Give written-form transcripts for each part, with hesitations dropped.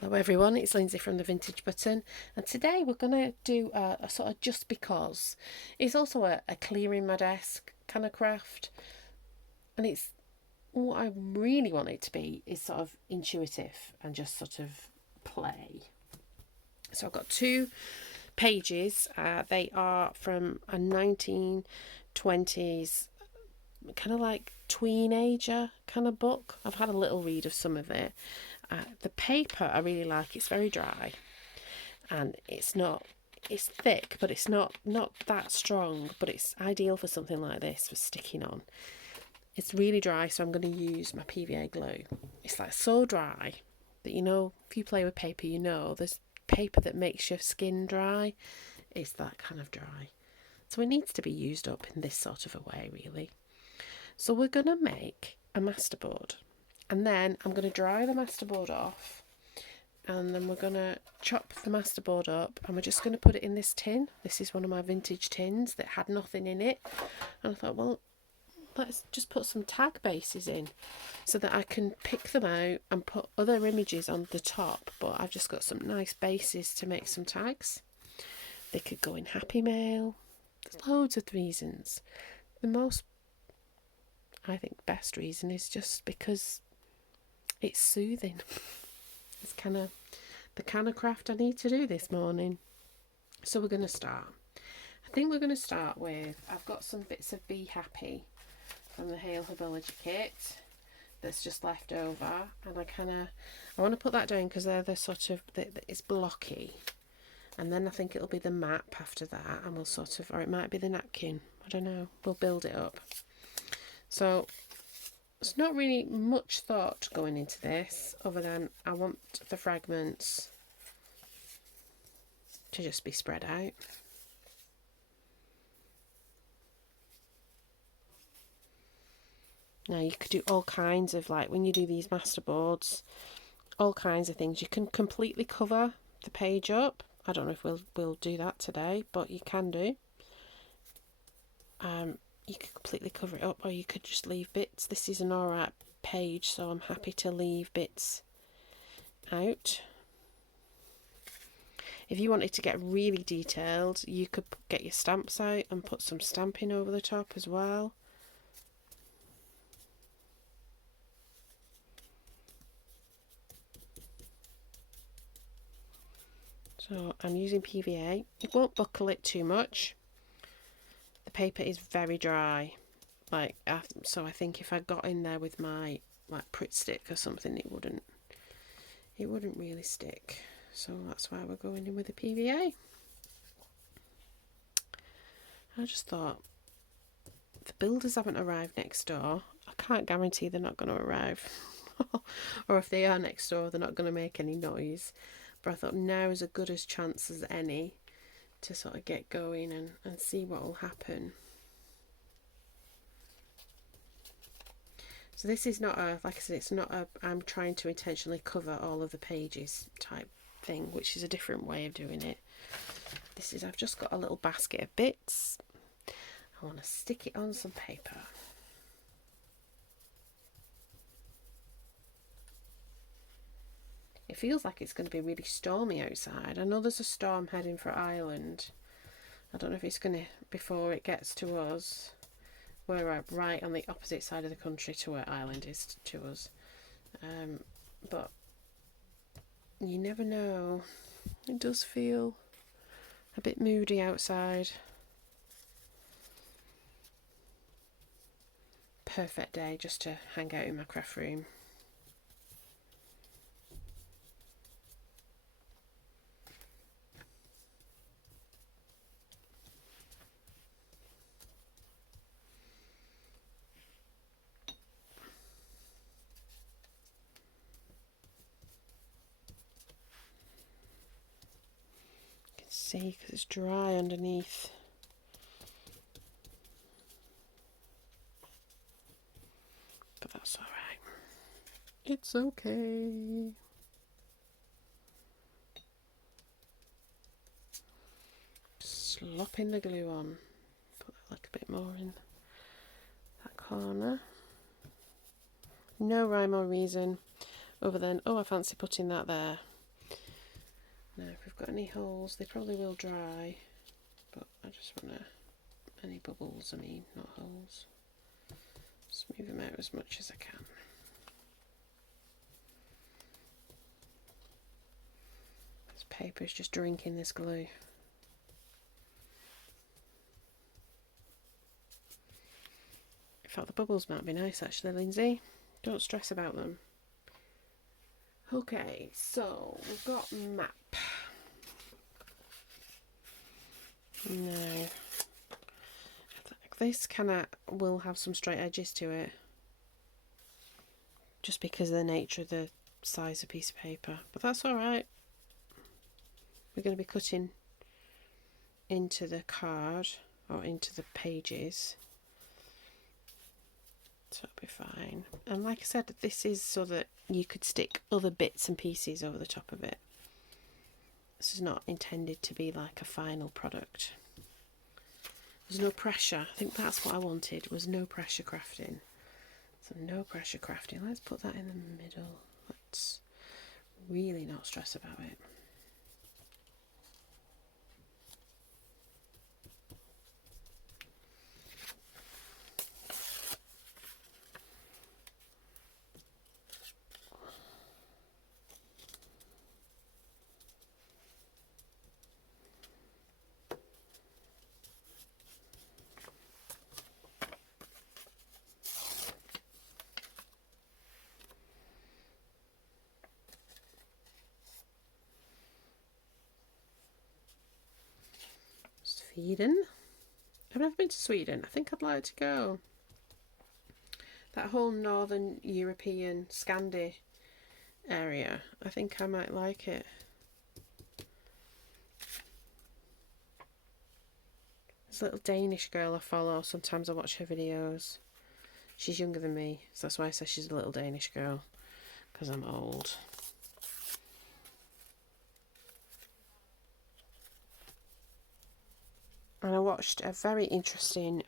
Hello everyone, it's Lindsay from the Vintage Button, and today we're going to do a sort of just because. It's also a clearing my desk kind of craft, and it's what I really want it to be is sort of intuitive and just sort of play. So I've got two pages. They are from a 1920s kind of like teenager kind of book. I've had a little read of some of it. The paper I really like. It's very dry, and it's thick, but it's not that strong. But it's ideal for something like this for sticking on. It's really dry, so I'm going to use my PVA glue. It's like so dry that if you play with paper, there's paper that makes your skin dry. It's that kind of dry, so it needs to be used up in this sort of a way, really. So we're going to make a masterboard. And then I'm going to dry the masterboard off, and then we're going to chop the masterboard up, and we're just going to put it in this tin. This is one of my vintage tins that had nothing in it, and I thought, well, let's just put some tag bases in so that I can pick them out and put other images on the top. But I've just got some nice bases to make some tags. They could go in Happy Mail. There's loads of reasons. The most, I think, best reason is just because it's soothing. It's kind of the kind of craft I need to do this morning. So we're going to start. I think we're going to start with, I've got some bits of Be Happy from the Hale Herbology kit that's just left over, and I want to put that down because they're the sort of, it's blocky, and then I think it'll be the map after that, and we'll sort of, or it might be the napkin, I don't know, we'll build it up. So there's not really much thought going into this other than I want the fragments to just be spread out. Now you could do all kinds of, like when you do these masterboards, all kinds of things. You can completely cover the page up. I don't know if we'll do that today, but you can do. You could completely cover it up, or you could just leave bits. This is an alright page, so I'm happy to leave bits out. If you wanted to get really detailed, you could get your stamps out and put some stamping over the top as well. So I'm using PVA. It won't buckle it too much. The paper is very dry. So I think if I got in there with my Pritt stick or something, it wouldn't really stick. So that's why we're going in with the PVA. I just thought, the builders haven't arrived next door. I can't guarantee they're not going to arrive. Or if they are next door, they're not going to make any noise. But I thought now is as good a chance as any to sort of get going and see what will happen. So this is not like I said, it's not I'm trying to intentionally cover all of the pages type thing, which is a different way of doing it. This is, I've just got a little basket of bits. I want to stick it on some paper. It feels like it's going to be really stormy outside. I know there's a storm heading for Ireland. I don't know if it's going to, before it gets to us. We're right on the opposite side of the country to where Ireland is to us. But you never know. It does feel a bit moody outside. Perfect day just to hang out in my craft room. See, because it's dry underneath. But that's alright. It's okay. Just slopping the glue on. Put a little bit more in that corner. No rhyme or reason other than, oh, I fancy putting that there. Now if we've got any holes, they probably will dry, but I just want to, any bubbles, I mean, not holes. Smooth them out as much as I can. This paper is just drinking this glue. I thought the bubbles might be nice actually, Lindsay. Don't stress about them. Okay, so we've got map. Now, this kind of will have some straight edges to it, just because of the nature of the size of piece of paper, but that's alright. We're going to be cutting into the card, or into the pages, so it'll be fine. And like I said, this is so that you could stick other bits and pieces over the top of it. This is not intended to be like a final product. There's no pressure. I think that's what I wanted, was no pressure crafting. So no pressure crafting. Let's put that in the middle. Let's really not stress about it. Sweden. I've never been to Sweden. I think I'd like to go. That whole northern European Scandi area, I think I might like it. There's a little Danish girl I follow. Sometimes I watch her videos. She's younger than me, so that's why I say she's a little Danish girl, because I'm old. And I watched a very interesting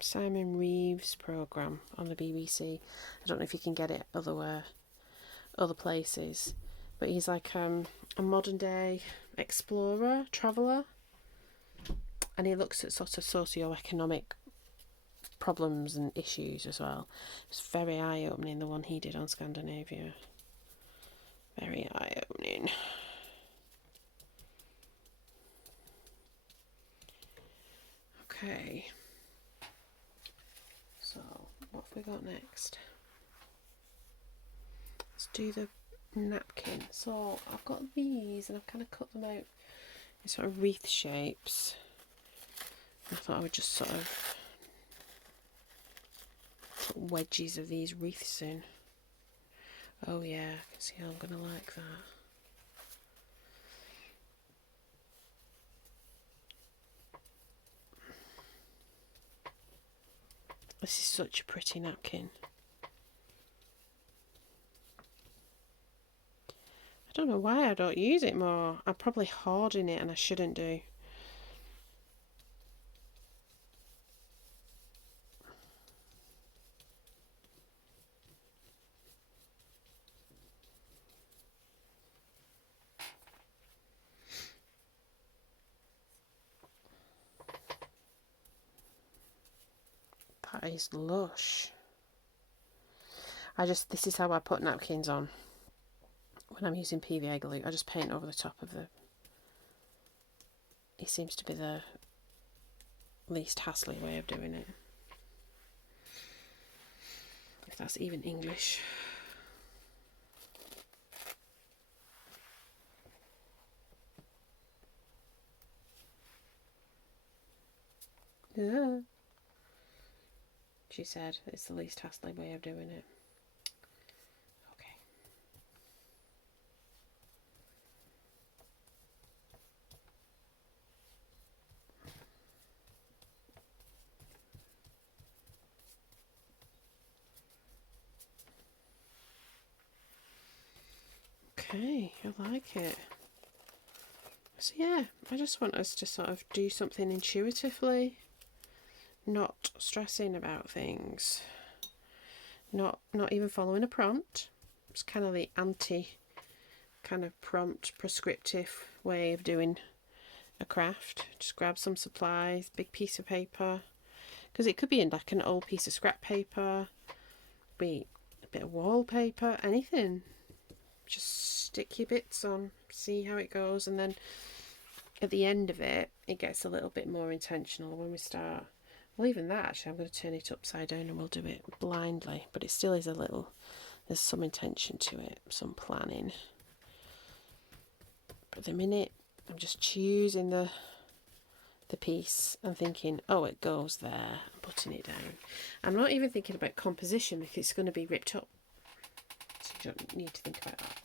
Simon Reeves programme on the BBC. I don't know if you can get it other places, but he's like a modern day explorer, traveller, and he looks at sort of socio-economic problems and issues as well. It's very eye-opening, the one he did on Scandinavia. Very eye-opening. Okay, so what have we got next? Let's do the napkin. So I've got these and I've kind of cut them out in sort of wreath shapes. I thought I would just sort of put wedges of these wreaths in. Oh yeah, I can see how I'm going to like that. This is such a pretty napkin. I don't know why I don't use it more. I'm probably hoarding it and I shouldn't do. That is lush. This is how I put napkins on when I'm using PVA glue. I just paint over the top of the... It seems to be the least hassly way of doing it. If that's even English. Yeah. She said it's the least hassly way of doing it. Okay, I like it. So yeah, I just want us to sort of do something intuitively, not stressing about things, not even following a prompt. It's kind of the anti kind of prompt, prescriptive way of doing a craft. Just grab some supplies, big piece of paper, because it could be in like an old piece of scrap paper, be a bit of wallpaper, anything. Just stick your bits on, see how it goes, and then at the end of it, it gets a little bit more intentional when we start. Well, even that, actually, I'm going to turn it upside down and we'll do it blindly, but it still is a little, there's some intention to it, some planning. But at the minute, I'm just choosing the piece and thinking, oh, it goes there, and putting it down. I'm not even thinking about composition because it's going to be ripped up, so you don't need to think about that.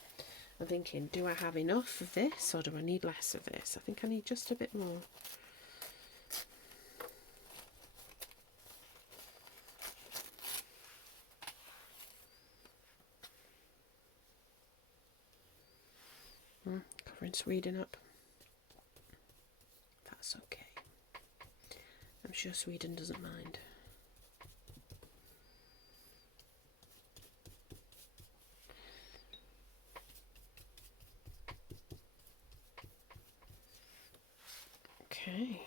I'm thinking, do I have enough of this or do I need less of this? I think I need just a bit more. Covering Sweden up. That's okay. I'm sure Sweden doesn't mind. Okay.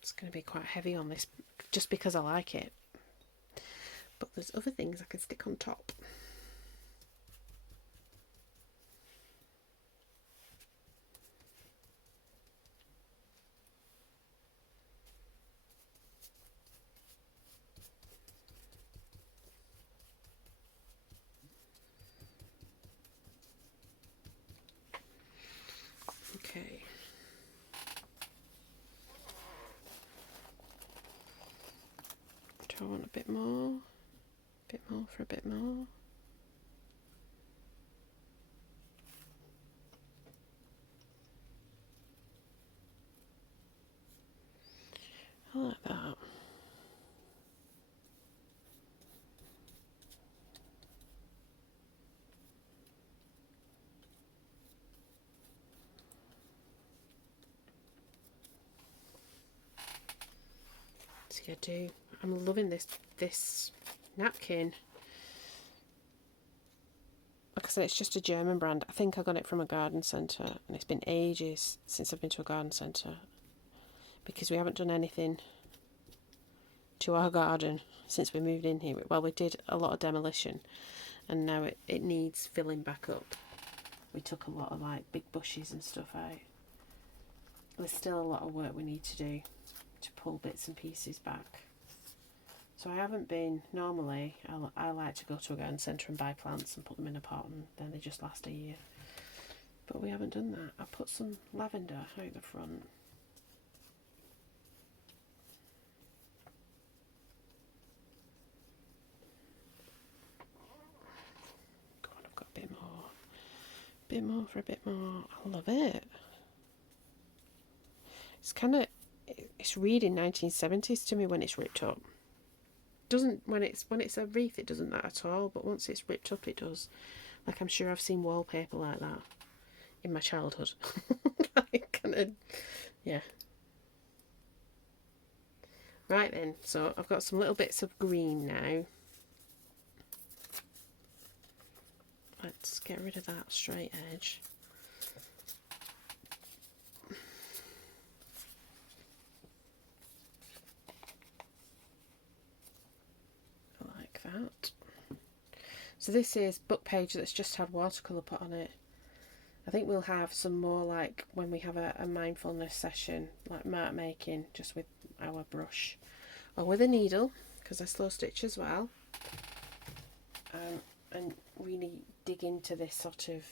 It's going to be quite heavy on this just because I like it. But there's other things I can stick on top. Okay. Do I want a bit more? A bit more for a bit more? I like that. See, I'm loving this napkin. Like I said, it's just a German brand. I think I got it from a garden centre, and it's been ages since I've been to a garden centre because we haven't done anything to our garden since we moved in here. Well, we did a lot of demolition, and now it needs filling back up. We took a lot of like big bushes and stuff out. There's still a lot of work we need to do to pull bits and pieces back. So I haven't been, normally I like to go to a garden centre and buy plants and put them in a pot and then they just last a year. But we haven't done that. I put some lavender out the front. Go on, I've got a bit more. Bit more for a bit more. I love it. It's kind of, it's reading 1970s to me when it's ripped up. Doesn't when it's a wreath, it doesn't that at all, but once it's ripped up it does. Like, I'm sure I've seen wallpaper like that in my childhood. Like, kind of, yeah. Right then, so I've got some little bits of green now. Let's get rid of that straight edge. That. So this is book page that's just had watercolour put on it. I think we'll have some more like when we have a mindfulness session, like mark making, just with our brush or with a needle, because I slow stitch as well, and really dig into this sort of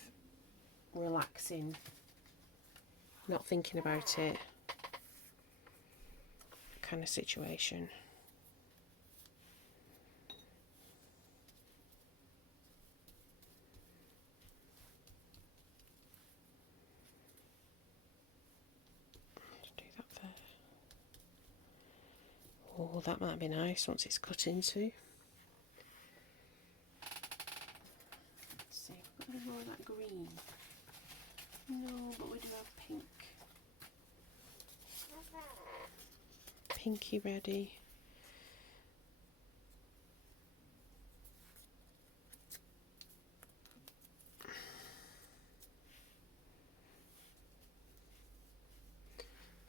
relaxing, not thinking about it kind of situation. Oh, that might be nice once it's cut into. Let's see, we've got any more of that green. No, but we do have pink. Pinky ready.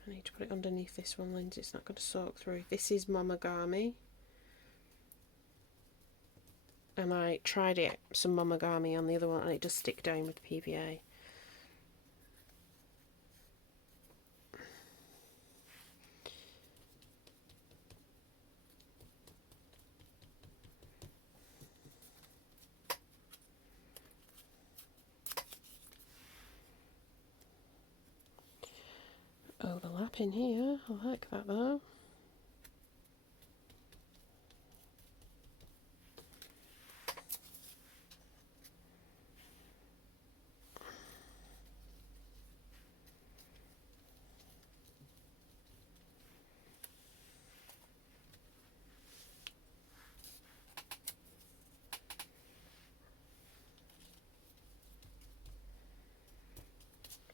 I need to put it underneath this one, Lindsay. It's not going to soak through. This is Momogami. And I tried it, some Momogami on the other one, and it does stick down with the PVA. Overlap in here. I like that though.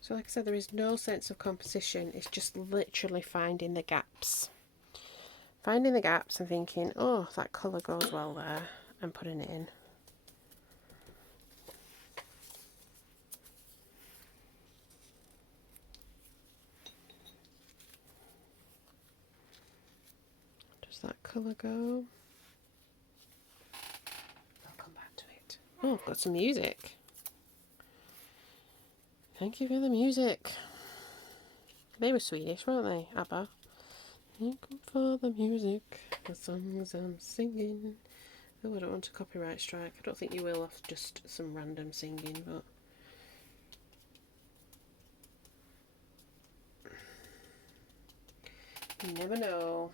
So like I said, there is no sense of composition. It's just literally finding the gaps. Finding the gaps and thinking, oh, that colour goes well there, and putting it in. Does that colour go? I'll come back to it. Oh, I've got some music. Thank you for the music. They were Swedish, weren't they? ABBA. Thank you for the music, the songs I'm singing. Oh, I don't want a copyright strike. I don't think you will, off just some random singing, but... You never know.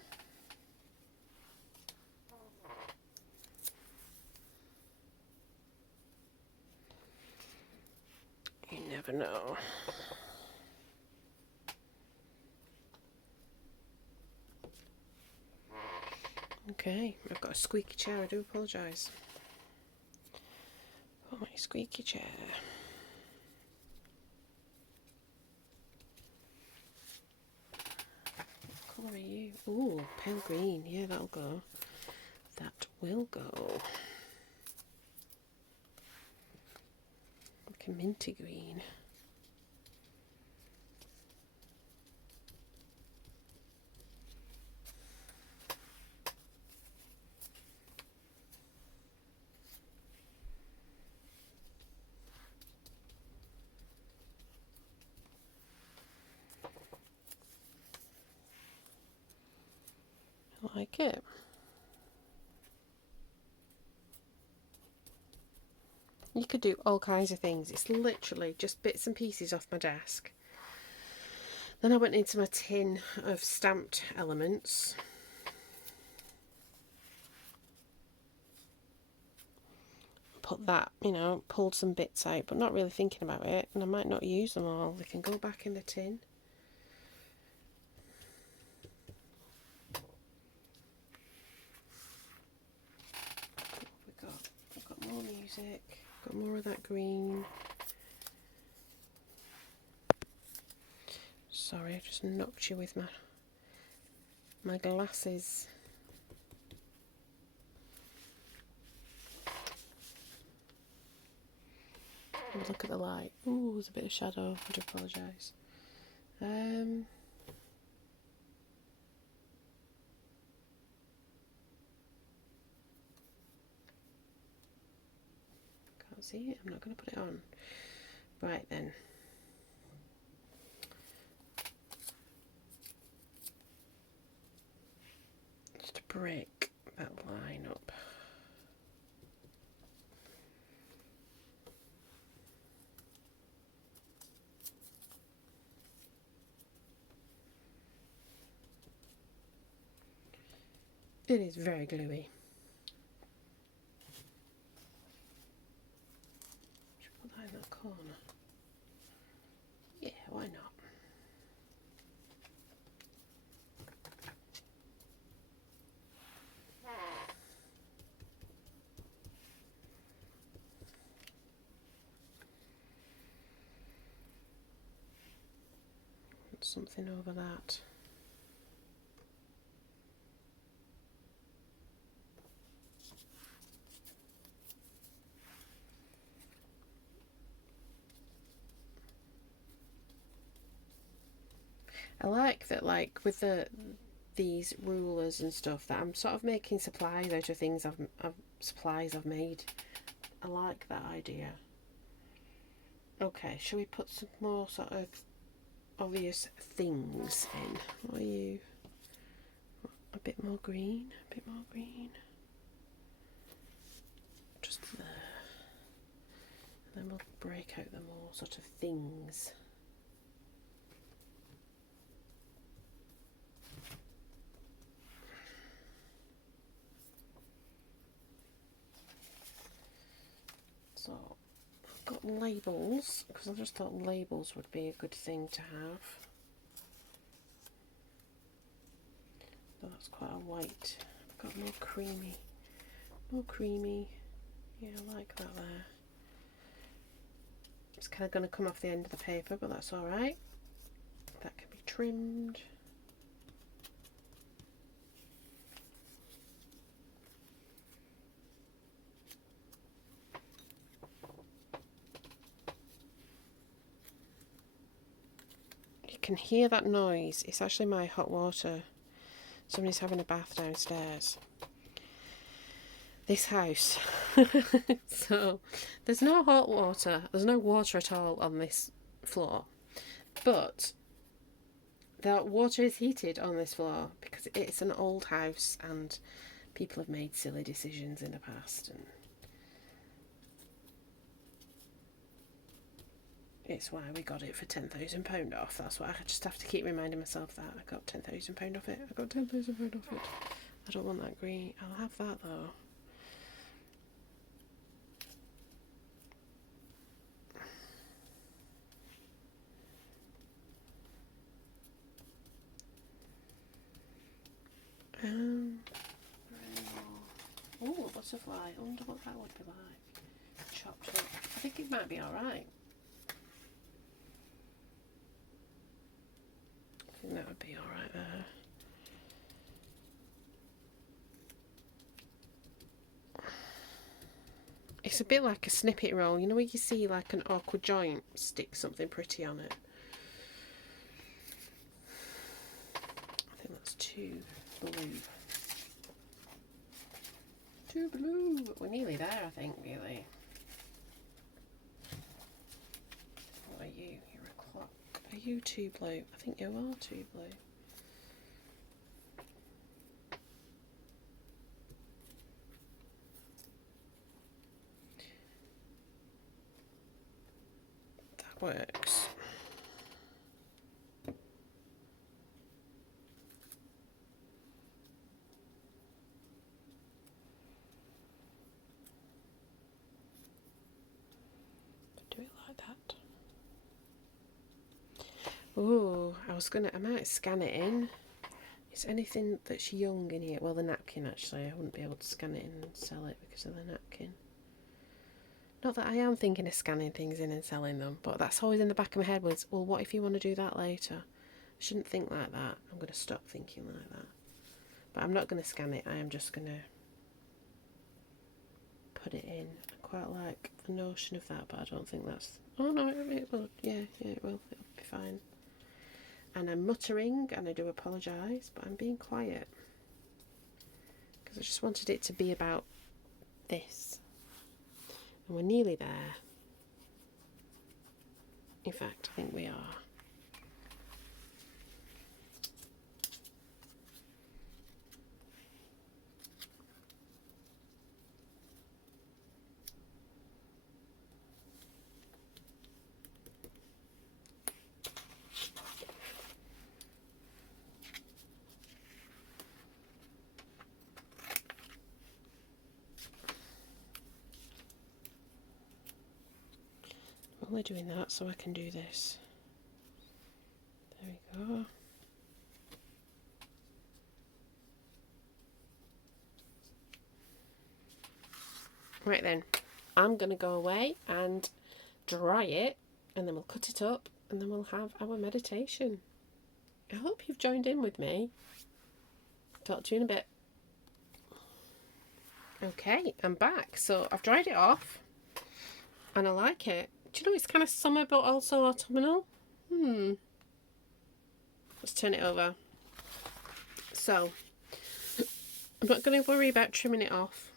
You never know. Okay, I've got a squeaky chair. I do apologise. Oh, my squeaky chair. What colour are you? Ooh, pale green. Yeah, that'll go. That will go. Like a minty green. I like it. You could do all kinds of things. It's literally just bits and pieces off my desk. Then I went into my tin of stamped elements. Put that, you know, pulled some bits out, but not really thinking about it. And I might not use them all. They can go back in the tin. We've got more music. Got more of that green. Sorry, I just knocked you with my glasses. Look at the light. Ooh, there's a bit of shadow. I do apologise. Can't see it. I'm not going to put it on. Right then. Just break that line up. It is very gluey. Should put that in that corner. Yeah, why not? Put something over that. I like that, like with these rulers and stuff, that I'm sort of making supplies out of things supplies I've made. I like that idea. Okay, shall we put some more sort of obvious things in? What are you? A bit more green, a bit more green. Just there. And then we'll break out the more sort of things. So I've got labels, because I just thought labels would be a good thing to have. Oh, that's quite a white. I've got more creamy. More creamy. Yeah, I like that there. It's kind of going to come off the end of the paper, but that's alright. That can be trimmed. You can hear that noise. It's actually my hot water. Somebody's having a bath downstairs. This house. So there's no hot water. There's no water at all on this floor. But the water is heated on this floor because it's an old house and people have made silly decisions in the past, and it's why we got it for £10,000 off. That's what I just have to keep reminding myself, that I got £10,000 off it. I got £10,000 off it. I don't want that green. I'll have that though. Oh, a butterfly. I wonder what that would be like. Chopped up. I think it might be alright. I think that would be alright there. It's a bit like a snippet roll. You know where you see like an awkward joint, stick something pretty on it. I think that's too blue. Too blue. We're nearly there, I think, really. What are you? You're a clock. Are you too blue? I think you are too blue. That works. Do it like that. Ooh, I might scan it in. Is anything that's young in here? Well, the napkin, actually. I wouldn't be able to scan it in and sell it because of the napkin. Not that I am thinking of scanning things in and selling them, but that's always in the back of my head was, well, what if you want to do that later? I shouldn't think like that. I'm going to stop thinking like that. But I'm not going to scan it. I am just going to put it in. I quite like the notion of that, but I don't think that's... Oh, no, it will. Yeah, it will. It'll be fine. And I'm muttering, and I do apologise, but I'm being quiet. Because I just wanted it to be about this. And we're nearly there. In fact, I think we are. I'm only doing that so I can do this. There we go. Right then, I'm going to go away and dry it, and then we'll cut it up, and then we'll have our meditation. I hope you've joined in with me. Talk to you in a bit. Okay, I'm back. So I've dried it off, and I like it. Do you know it's kind of summer but also autumnal? let's turn it over. So I'm not going to worry about trimming it off.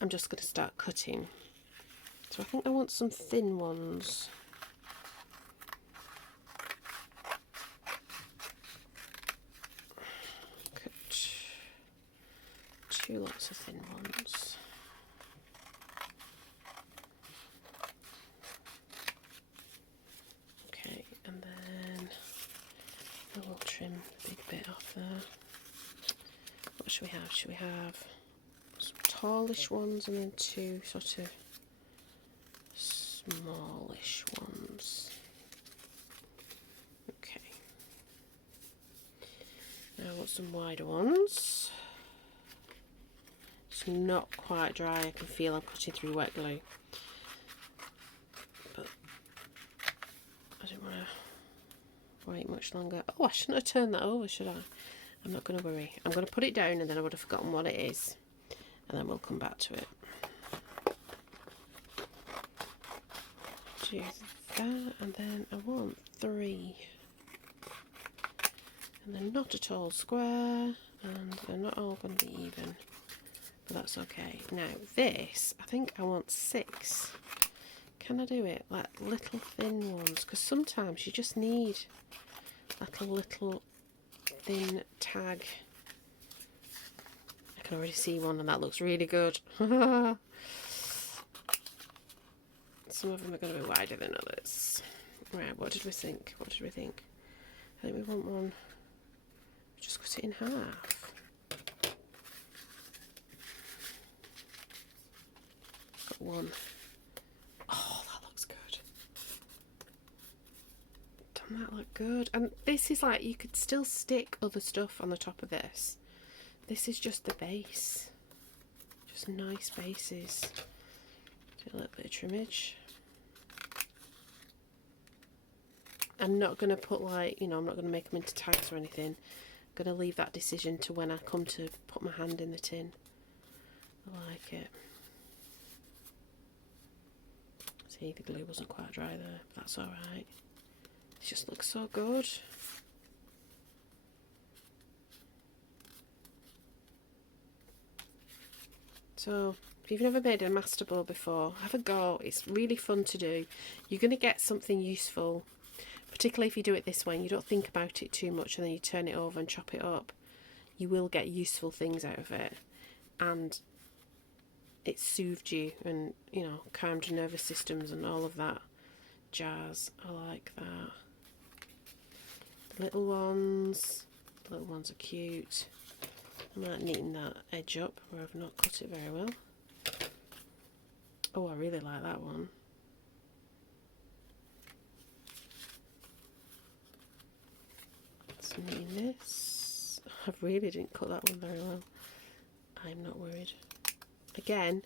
I'm just going to start cutting. So I think I want some thin ones. Cut 2 lots of thin ones. Okay, and then I will trim the big bit off there. What should we have? Should we have some tallish ones and then 2 sort of smallish ones? Okay. Now I want some wider ones. It's not quite dry. I can feel I'm cutting through wet glue. But I don't want to wait much longer. Oh, I shouldn't have turned that over, should I? I'm not going to worry. I'm going to put it down and then I would have forgotten what it is. And then we'll come back to it. Do that, and then I want 3. And they're not at all square, and they're not all going to be even. But that's okay. Now this, I think I want 6. Can I do it? Like little thin ones? Because sometimes you just need like a little thin tag. I can already see one and that looks really good. Some of them are going to be wider than others. Right, what did we think? What did we think? I think we want one. Just cut it in half. Got one. Oh, that looks good. Doesn't that look good? And this is like, you could still stick other stuff on the top of this. This is just the base. Just nice bases. Do a little bit of trimmage. I'm not going to put like, you know, I'm not going to make them into tags or anything. I'm going to leave that decision to when I come to put my hand in the tin. I like it. See, the glue wasn't quite dry there, but that's alright. It just looks so good. So, if you've never made a Masterboard before, have a go. It's really fun to do. You're going to get something useful. Particularly if you do it this way and you don't think about it too much and then you turn it over and chop it up, you will get useful things out of it. And it soothed you and, you know, calmed your nervous systems and all of that jazz. I like that. The little ones are cute. I might neaten that edge up where I've not cut it very well. Oh, I really like that one. This. I really didn't cut that one very well. I'm not worried. Again,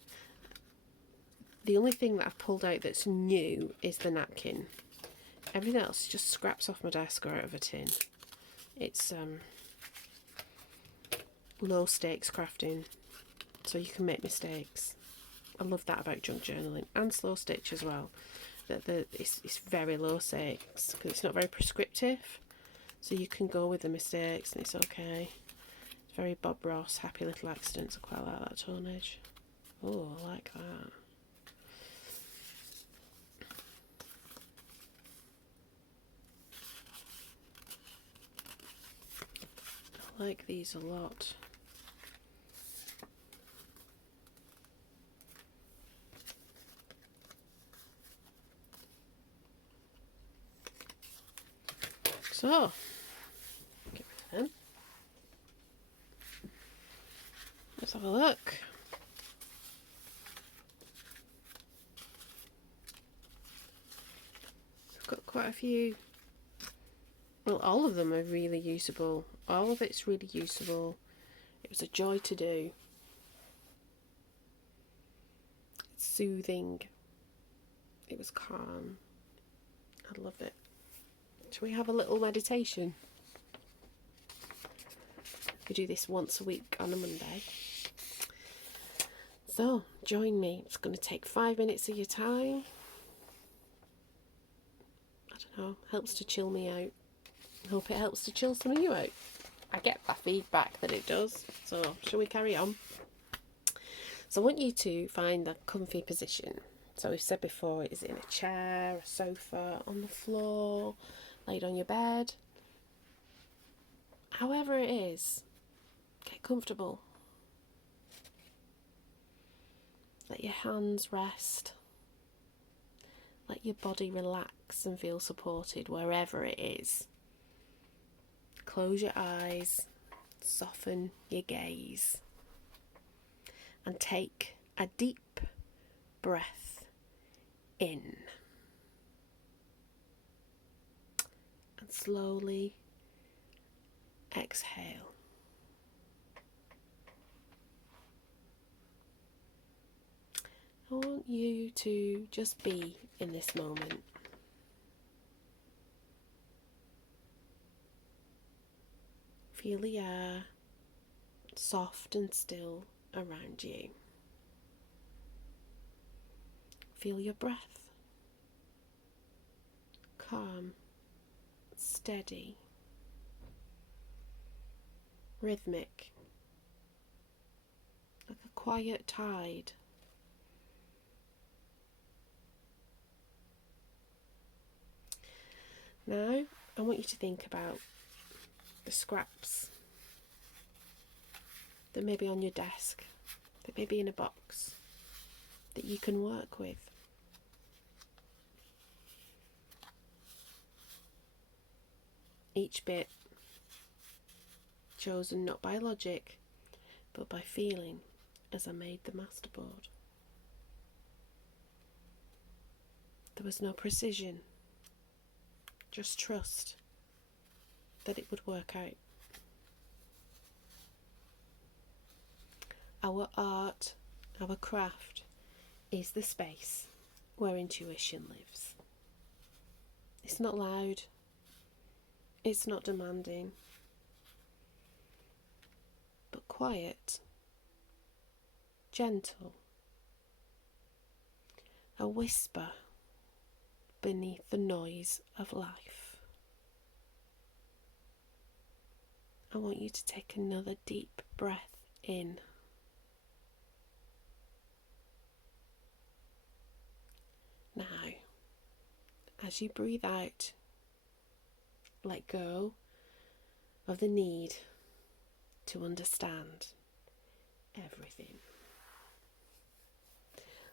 the only thing that I've pulled out that's new is the napkin. Everything else just scraps off my desk or out of a tin. It's low stakes crafting, so you can make mistakes. I love that about junk journaling and slow stitch as well. That it's very low stakes because it's not very prescriptive. So you can go with the mistakes and it's okay. It's very Bob Ross, happy little accidents. I quite like that tone edge. Oh, I like that. I like these a lot. So, get rid of them. Let's have a look. I've got quite a few. Well, all of them are really usable. All of it's really usable. It was a joy to do. It's soothing. It was calm. I love it. Should we have a little meditation? We do this once a week on a Monday. So, join me. It's going to take 5 minutes of your time. I don't know, helps to chill me out. Hope it helps to chill some of you out. I get that feedback that it does. So shall we carry on? So I want you to find the comfy position. So we've said before, is it in a chair, a sofa, on the floor, laid on your bed? However it is, get comfortable. Let your hands rest. Let your body relax and feel supported wherever it is. Close your eyes, soften your gaze, and take a deep breath in. And slowly exhale. I want you to just be in this moment. Feel the air soft and still around you. Feel your breath. Calm, steady, rhythmic, like a quiet tide. Now, I want you to think about the scraps that may be on your desk, that may be in a box, that you can work with. Each bit chosen not by logic, but by feeling, as I made the masterboard. There was no precision, just trust that it would work out. Our art, our craft, is the space where intuition lives. It's not loud, it's not demanding, but quiet, gentle, a whisper beneath the noise of life. I want you to take another deep breath in. Now, as you breathe out, let go of the need to understand everything.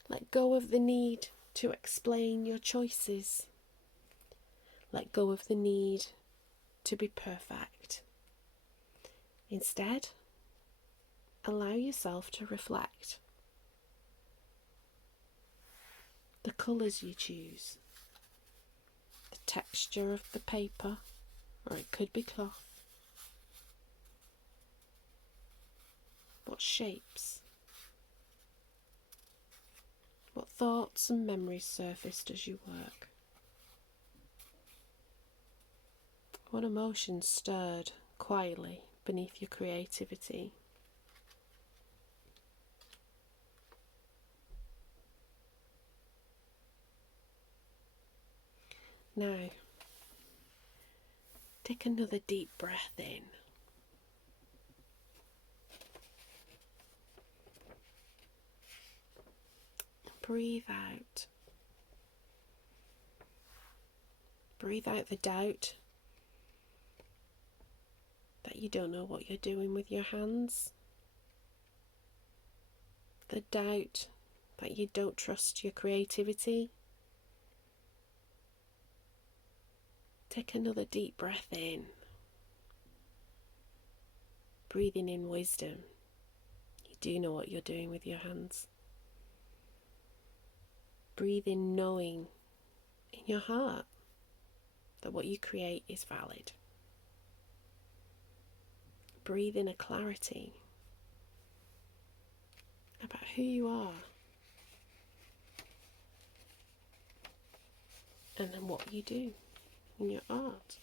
Let go of the need to explain your choices. Let go of the need to be perfect. Instead, allow yourself to reflect. The colours you choose, the texture of the paper, or it could be cloth, what shapes, what thoughts and memories surfaced as you work, what emotions stirred quietly beneath your creativity. Now, take another deep breath in. Breathe out. Breathe out the doubt that you don't know what you're doing with your hands. The doubt that you don't trust your creativity. Take another deep breath in. Breathing in wisdom. You do know what you're doing with your hands. Breathe in knowing in your heart that what you create is valid. Breathe in a clarity about who you are and then what you do in your art.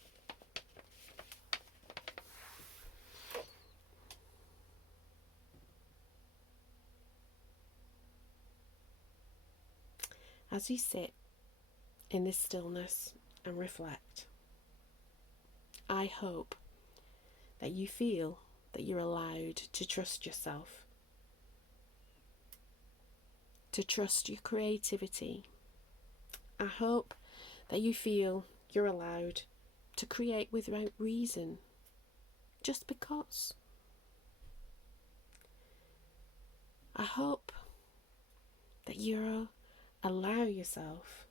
As you sit in this stillness and reflect, I hope that you feel that you're allowed to trust yourself, to trust your creativity. I hope that you feel you're allowed to create without reason, just because. I hope that you allow yourself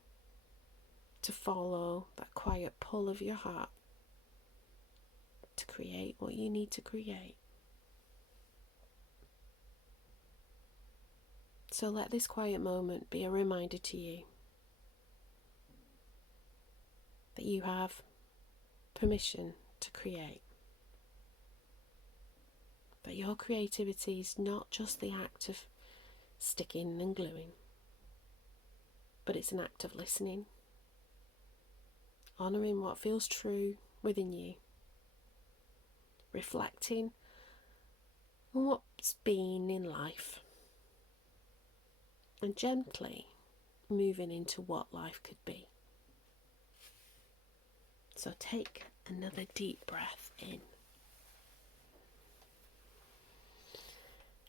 to follow that quiet pull of your heart to create what you need to create. So let this quiet moment be a reminder to you that you have permission to create. That your creativity is not just the act of sticking and gluing, but it's an act of listening, honouring what feels true within you, reflecting on what's been in life, and gently moving into what life could be. So take another deep breath in.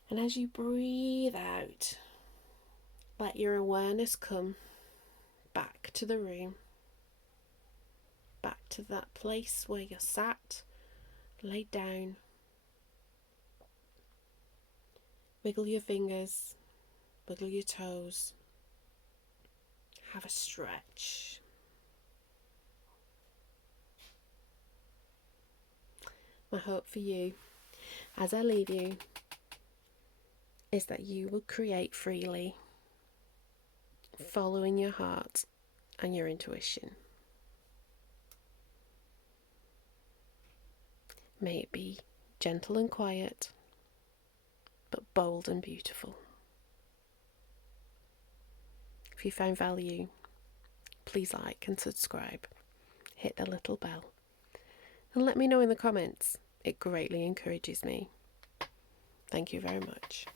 And as you breathe out, let your awareness come back to the room, back to that place where you're sat, laid down. Wiggle your fingers, wiggle your toes, have a stretch. My hope for you, as I leave you, is that you will create freely, following your heart and your intuition. May it be gentle and quiet, but bold and beautiful. If you found value, please like and subscribe. Hit the little bell. And let me know in the comments. It greatly encourages me. Thank you very much.